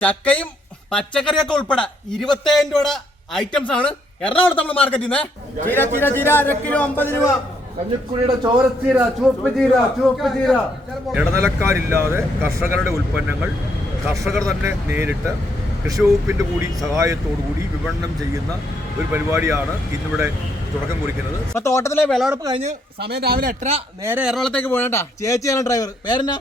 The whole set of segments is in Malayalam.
ചക്കയും പച്ചക്കറിയൊക്കെ ഉൾപ്പെടെ ഇരുപത്തേഴ് രൂപയുടെ ഐറ്റംസ് ആണ്. എറണാകുളത്ത് നമ്മൾ മാർക്കറ്റിൽ നിന്ന് ചീര ചീര ചീര അര കിലോ അമ്പത് രൂപ. കഞ്ഞിക്കുഴിയുടെ ചോരച്ചീര ചുവപ്പ് ചീര ചുവപ്പ് ചീര. ഇടനിലക്കാരില്ലാതെ കർഷകരുടെ ഉൽപ്പന്നങ്ങൾ കർഷകർ തന്നെ നേരിട്ട് കൃഷി വകുപ്പിന്റെ കൂടി സഹായത്തോടു കൂടി വിപണനം ചെയ്യുന്ന ഒരു പരിപാടിയാണ് ഇന്നിവിടെ തുടക്കം കുറിക്കുന്നത്. ഇപ്പൊ തോട്ടത്തിലെ വിളവെടുപ്പ് കഴിഞ്ഞ് സമയം രാവിലെ എട്ടര നേരെ എറണാകുളത്തേക്ക് പോകണ്ട ചേച്ചിയാണ് ഡ്രൈവർ പേരെന്നാ?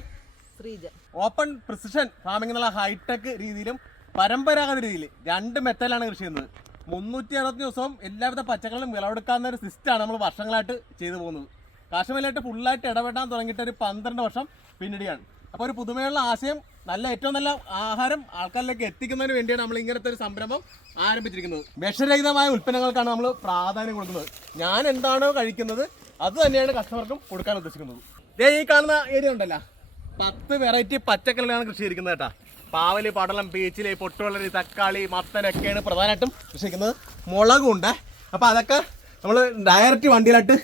ശ്രീജ. ഓപ്പൺ പ്രിസിഷൻ ഫാമിംഗ് എന്നുള്ള ഹൈടെക് രീതിയിലും പരമ്പരാഗത രീതിയിൽ രണ്ട് മെത്തേഡിലാണ് കൃഷി ചെയ്യുന്നത്. മുന്നൂറ്റി അറുപത്തി ദിവസവും എല്ലാവിധ പച്ചക്കറികളും വിളവെടുക്കാവുന്ന ഒരു സിസ്റ്റമാണ് നമ്മൾ വർഷങ്ങളായിട്ട് ചെയ്തു പോകുന്നത്. കാശ്മീരിലായിട്ട് ഫുള്ളായിട്ട് ഇടപെടാൻ തുടങ്ങിയിട്ട് ഒരു പന്ത്രണ്ട് വർഷം പിന്നിടിയാണ്. അപ്പോൾ ഒരു പുതുമയുള്ള ആശയം നല്ല ഏറ്റവും നല്ല ആഹാരം ആൾക്കാരിലേക്ക് എത്തിക്കുന്നതിന് വേണ്ടിയാണ് നമ്മൾ ഇങ്ങനത്തെ ഒരു സംരംഭം ആരംഭിച്ചിരിക്കുന്നത്. വിഷരഹിതമായ ഉൽപ്പന്നങ്ങൾക്കാണ് നമ്മൾ പ്രാധാന്യം കൊടുക്കുന്നത്. ഞാൻ എന്താണോ കഴിക്കുന്നത് അത് തന്നെയാണ് കസ്റ്റമർക്കും കൊടുക്കാൻ ഉദ്ദേശിക്കുന്നത്. ഈ കാണുന്ന ഏരിയ ഉണ്ടല്ലോ. പത്ത് വെറൈറ്റി പച്ചക്കറികളാണ് കൃഷി ചെയ്തിരിക്കുന്നത് കേട്ടാ. പാവൽ പടലം പീച്ചിൽ പൊട്ടുവളരി തക്കാളി മത്തനൊക്കെയാണ് പ്രധാനമായിട്ടും കൃഷി ചെയ്യുന്നത് മുളകും ഉണ്ട് അപ്പോൾ അതൊക്കെ നമ്മൾ ഡയറക്റ്റ് വണ്ടിയിലായിട്ട്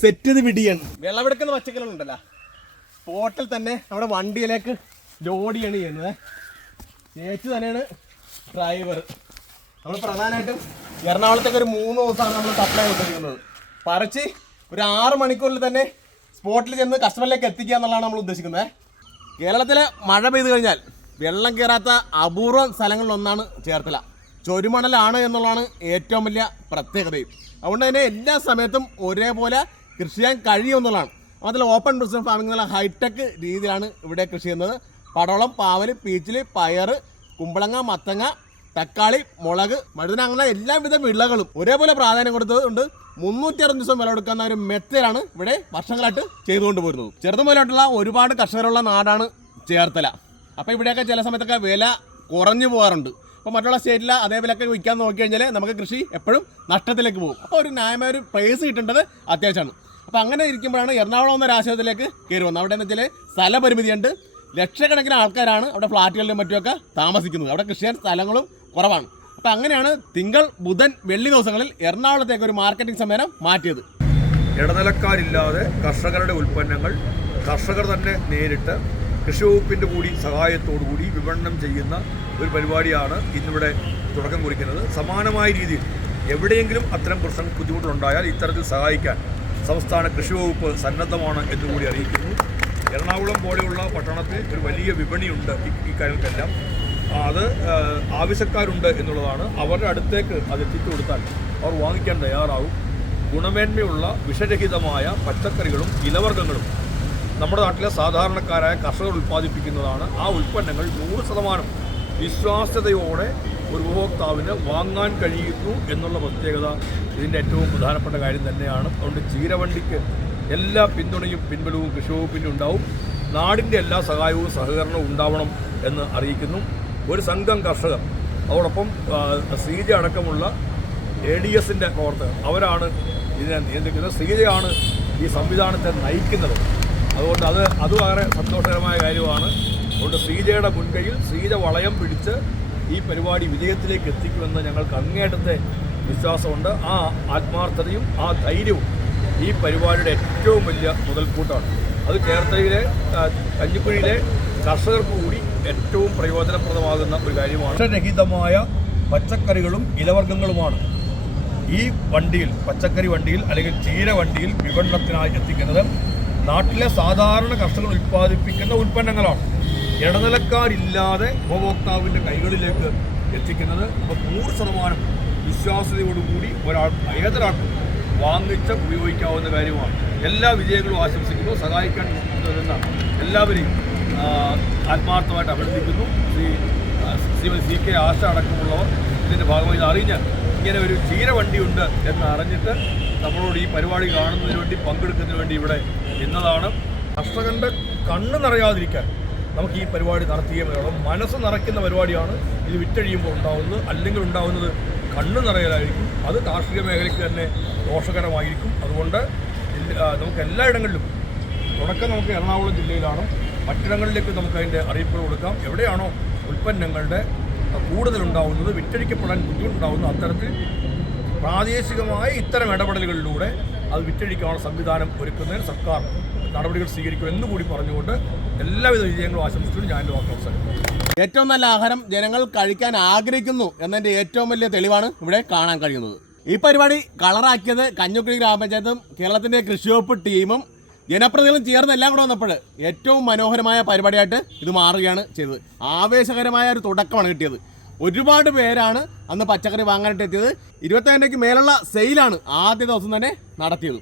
സെറ്റ് ചെയ്ത് വിടിയാണ്. വിളവെടുക്കുന്ന പച്ചക്കറികളുണ്ടല്ലോ. സ്പോട്ടിൽ തന്നെ നമ്മുടെ വണ്ടിയിലേക്ക് ജോഡിയാണ് ചെയ്യുന്നത്. ചേച്ചി തന്നെയാണ് ഡ്രൈവർ നമ്മൾ പ്രധാനമായിട്ടും എറണാകുളത്തേക്ക് ഒരു മൂന്ന് ദിവസമാണ് നമ്മൾ സപ്ലൈ കൊടുത്തിരിക്കുന്നത്. പറിച്ച് ഒരു ആറ് മണിക്കൂറിൽ തന്നെ സ്പോട്ടിൽ ചെന്ന് കസ്റ്റമറിലേക്ക് എത്തിക്കുക എന്നുള്ളതാണ് നമ്മൾ ഉദ്ദേശിക്കുന്നത്. കേരളത്തിലെ മഴ പെയ്തു കഴിഞ്ഞാൽ വെള്ളം കയറാത്ത അപൂർവം സ്ഥലങ്ങളിലൊന്നാണ് ചേർത്തല. ചൊരുമണലാണ് എന്നുള്ളതാണ് ഏറ്റവും വലിയ പ്രത്യേകതയും. അതുകൊണ്ട് തന്നെ എല്ലാ സമയത്തും ഒരേപോലെ കൃഷി ചെയ്യാൻ കഴിയുമെന്നുള്ളതാണ് അതിൽ ഓപ്പൺ ബിസിനസ് ഫാമിംഗ് എന്നുള്ള ഹൈടെക് രീതിയിലാണ് ഇവിടെ കൃഷി ചെയ്യുന്നത്. പടവളം പാവൽ പീച്ചിൽ പയർ കുമ്പളങ്ങ മത്തങ്ങ തക്കാളി മുളക് വഴുതന അങ്ങനെ എല്ലാവിധ വിളകളും ഒരേപോലെ പ്രാധാന്യം കൊടുത്തതുകൊണ്ട് മുന്നൂറ്റി അറുപത് ദിവസം വില കൊടുക്കുന്ന ഒരു മെത്തേഡാണ് ഇവിടെ വർഷങ്ങളായിട്ട് ചെയ്തുകൊണ്ട് പോരുന്നത്. ചെറുതുമുതലായിട്ടുള്ള ഒരുപാട് കർഷകരുള്ള നാടാണ് ചേർത്തല. അപ്പോൾ ഇവിടെയൊക്കെ ചില സമയത്തൊക്കെ വില കുറഞ്ഞു പോകാറുണ്ട്. അപ്പോൾ മറ്റുള്ള സ്റ്റേറ്റിൽ അതേ വിലയൊക്കെ വിൽക്കാൻ നോക്കി കഴിഞ്ഞാൽ നമുക്ക് കൃഷി എപ്പോഴും നഷ്ടത്തിലേക്ക് പോകും. അപ്പോൾ ഒരു ന്യായമായ ഒരു പ്രൈസ് കിട്ടേണ്ടത് അത്യാവശ്യമാണ്. അപ്പോൾ അങ്ങനെ ഇരിക്കുമ്പോഴാണ് എറണാകുളം എന്ന രാഷ്ട്രീയത്തിലേക്ക് കയറി വന്നത്. അവിടെ എന്ന് വെച്ചാൽ സ്ഥലപരിമിതിയുണ്ട്. ലക്ഷക്കണക്കിന് ആൾക്കാരാണ് അവിടെ ഫ്ലാറ്റുകളിലും മറ്റുമൊക്കെ താമസിക്കുന്നത്. അവിടെ കൃഷി സ്ഥലങ്ങളും കുറവാണ്. അപ്പോൾ അങ്ങനെയാണ് തിങ്കൾ ബുധൻ വെള്ളി ദിവസങ്ങളിൽ എറണാകുളത്തേക്ക് ഒരു മാർക്കറ്റിംഗ് സമ്മേളനം മാറ്റിയത്. ഇടനിലക്കാരില്ലാതെ കർഷകരുടെ ഉൽപ്പന്നങ്ങൾ കർഷകർ തന്നെ നേരിട്ട് കൃഷി വകുപ്പിന്റെ കൂടി സഹായത്തോടു കൂടി വിപണനം ചെയ്യുന്ന ഒരു പരിപാടിയാണ് ഇന്നിവിടെ തുടക്കം കുറിക്കുന്നത്. സമാനമായ രീതിയിൽ എവിടെയെങ്കിലും അത്തരം പ്രശ്നം ബുദ്ധിമുട്ടുണ്ടായാൽ ഇത്തരത്തിൽ സഹായിക്കാൻ സംസ്ഥാന കൃഷി വകുപ്പ് സന്നദ്ധമാണ് എന്നുകൂടി അറിയിക്കുന്നു. എറണാകുളം പോലെയുള്ള പട്ടണത്തിൽ ഒരു വലിയ വിപണിയുണ്ട് ഇക്കാര്യങ്ങൾക്കെല്ലാം അത് ആവശ്യക്കാരുണ്ട് എന്നുള്ളതാണ്. അവരുടെ അടുത്തേക്ക് അത് എത്തിച്ചു കൊടുത്താൽ അവർ വാങ്ങിക്കാൻ തയ്യാറാവും. ഗുണമേന്മയുള്ള വിഷരഹിതമായ പച്ചക്കറികളും ഇലവർഗങ്ങളും നമ്മുടെ നാട്ടിലെ സാധാരണക്കാരായ കർഷകർ ഉൽപ്പാദിപ്പിക്കുന്നതാണ്. ആ ഉൽപ്പന്നങ്ങൾ നൂറ് ശതമാനം വിശ്വാസ്യതയോടെ ഒരു ഉപഭോക്താവിന് വാങ്ങാൻ കഴിയുന്നു എന്നുള്ള പ്രത്യേകത ഇതിന്റെ ഏറ്റവും പ്രധാനപ്പെട്ട കാര്യം തന്നെയാണ്. അതുകൊണ്ട് ചീരവണ്ടിക്ക് എല്ലാ പിന്തുണയും പിൻബലവും കൃഷി വകുപ്പിന് ഉണ്ടാവും. നാടിന്റെ എല്ലാ സഹായവും സഹകരണവും ഉണ്ടാവണം എന്ന് അറിയിക്കുന്നു. ഒരു സംഘം കർഷകർ. അതോടൊപ്പം ശ്രീജ അടക്കമുള്ള എ ഡി എസിന്റെ പ്രവർത്തകർ അവരാണ് ഇതിനെ നിയന്ത്രിക്കുന്നത്. ആണ് ഈ സംവിധാനത്തെ നയിക്കുന്നത്. അതുകൊണ്ട് അത് അത് വളരെ സന്തോഷകരമായ കാര്യമാണ്. അതുകൊണ്ട് ശ്രീജയുടെ മുൻകൈയിൽ ശ്രീജ വളയം പിടിച്ച് ഈ പരിപാടി വിജയത്തിലേക്ക് എത്തിക്കുമെന്ന് ഞങ്ങൾക്ക് അങ്ങേയറ്റത്തെ വിശ്വാസമുണ്ട്. ആ ആത്മാർത്ഥതയും ആ ധൈര്യവും ഈ പരിപാടിയുടെ ഏറ്റവും വലിയ മുതൽക്കൂട്ടാണ്. അത് ചേർത്തയിലെ കഞ്ഞിക്കുഴിയിലെ കർഷകർക്ക് കൂടി ഏറ്റവും പ്രയോജനപ്രദമാകുന്ന ഒരു കാര്യമാണ് വിഷരഹിതമായ പച്ചക്കറികളും ഇലവർഗങ്ങളുമാണ്. ഈ വണ്ടിയിൽ പച്ചക്കറി വണ്ടിയിൽ അല്ലെങ്കിൽ ചീര വണ്ടിയിൽ വിപണനത്തിനായി എത്തിക്കുന്നത് നാട്ടിലെ സാധാരണ കർഷകർ ഉൽപ്പാദിപ്പിക്കുന്ന ഉൽപ്പന്നങ്ങളാണ്. ഇടനിലക്കാരില്ലാതെ ഉപഭോക്താവിന്റെ കൈകളിലേക്ക് എത്തിക്കുന്നത് അപ്പോൾ നൂറ് ശതമാനം വിശ്വാസ്യതയോടുകൂടി ഒരാൾ ഏതൊരാൾക്കും വാങ്ങിച്ച ഉപയോഗിക്കാവുന്ന കാര്യമാണ്. എല്ലാ വിജയങ്ങളും ആശംസിക്കുന്നു. സഹായിക്കാൻ എല്ലാവരെയും ആത്മാർത്ഥമായിട്ട് അഭിനന്ദിക്കുന്നു. ശ്രീ ശ്രീമതി സി കെ ആശ അടക്കമുള്ളവർ ഇതിന്റെ ഭാഗമായി അറിഞ്ഞ് ഇങ്ങനെ ഒരു ചീരവണ്ടിയുണ്ട് എന്ന് അറിഞ്ഞിട്ട് നമ്മളോട് ഈ പരിപാടി കാണുന്നതിന് വേണ്ടി പങ്കെടുക്കുന്നതിന് വേണ്ടി ഇവിടെ നിന്നതാണ്. കർഷകന്റെ കണ്ണ് നിറയാതിരിക്കാൻ നമുക്ക് ഈ പരിപാടി നടത്തിയേ വേണം മനസ്സ് നിറയ്ക്കുന്ന പരിപാടിയാണ് ഇത് വിറ്റഴിയുമ്പോൾ ഉണ്ടാവുന്നത്. അല്ലെങ്കിൽ ഉണ്ടാവുന്നത് കണ്ണ് നിറയലായിരിക്കും. അത് കാർഷിക മേഖലയ്ക്ക് തന്നെ ദോഷകരമായിരിക്കും. അതുകൊണ്ട് നമുക്ക് എല്ലായിടങ്ങളിലും തുടക്കം നമുക്ക് എറണാകുളം ജില്ലയിലാണ്. മറ്റിടങ്ങളിലേക്ക് നമുക്ക് അതിന്റെ അറിയിപ്പുകൾ കൊടുക്കാം. എവിടെയാണോ ഉൽപ്പന്നങ്ങളുടെ കൂടുതലുണ്ടാവുന്നത് വിറ്റഴിക്കപ്പെടാൻ ബുദ്ധിമുട്ടുണ്ടാവുന്നത് അത്തരത്തിൽ പ്രാദേശികമായ ഇത്തരം ഇടപെടലുകളിലൂടെ അത് വിറ്റഴിക്കാനുള്ള സംവിധാനം ഒരുക്കുന്നതിന് സർക്കാർ നടപടികൾ സ്വീകരിക്കും എന്ന് കൂടി പറഞ്ഞുകൊണ്ട് എല്ലാവിധ വിജയങ്ങളും ആശംസിച്ചുകൊണ്ട് ഞാൻ എന്റെ വാക്ക് അവസാനിക്കുന്നു ഏറ്റവും നല്ല ആഹാരം ജനങ്ങൾ കഴിക്കാൻ ആഗ്രഹിക്കുന്നു എന്നതിന്റെ ഏറ്റവും വലിയ തെളിവാണ് ഇവിടെ കാണാൻ കഴിയുന്നത്. ഈ പരിപാടി കളറാക്കിയത് കഞ്ഞുക്കുഴി ഗ്രാമപഞ്ചായത്തും കേരളത്തിന്റെ കൃഷിവകുപ്പ് ടീമും ജനപ്രതിനിധികളും ചേർന്ന് എല്ലാം കൂടെ വന്നപ്പോൾ ഏറ്റവും മനോഹരമായ പരിപാടിയായിട്ട് ഇത് മാറുകയാണ് ചെയ്തത്. ആവേശകരമായ ഒരു തുടക്കമാണ് കിട്ടിയത്. ഒരുപാട് പേരാണ് അന്ന് പച്ചക്കറി വാങ്ങാനായിട്ട് എത്തിയത്. ഇരുപത്തേഴരയ്ക്ക് മേലുള്ള സെയിലാണ് ആദ്യ ദിവസം തന്നെ നടത്തിയത്.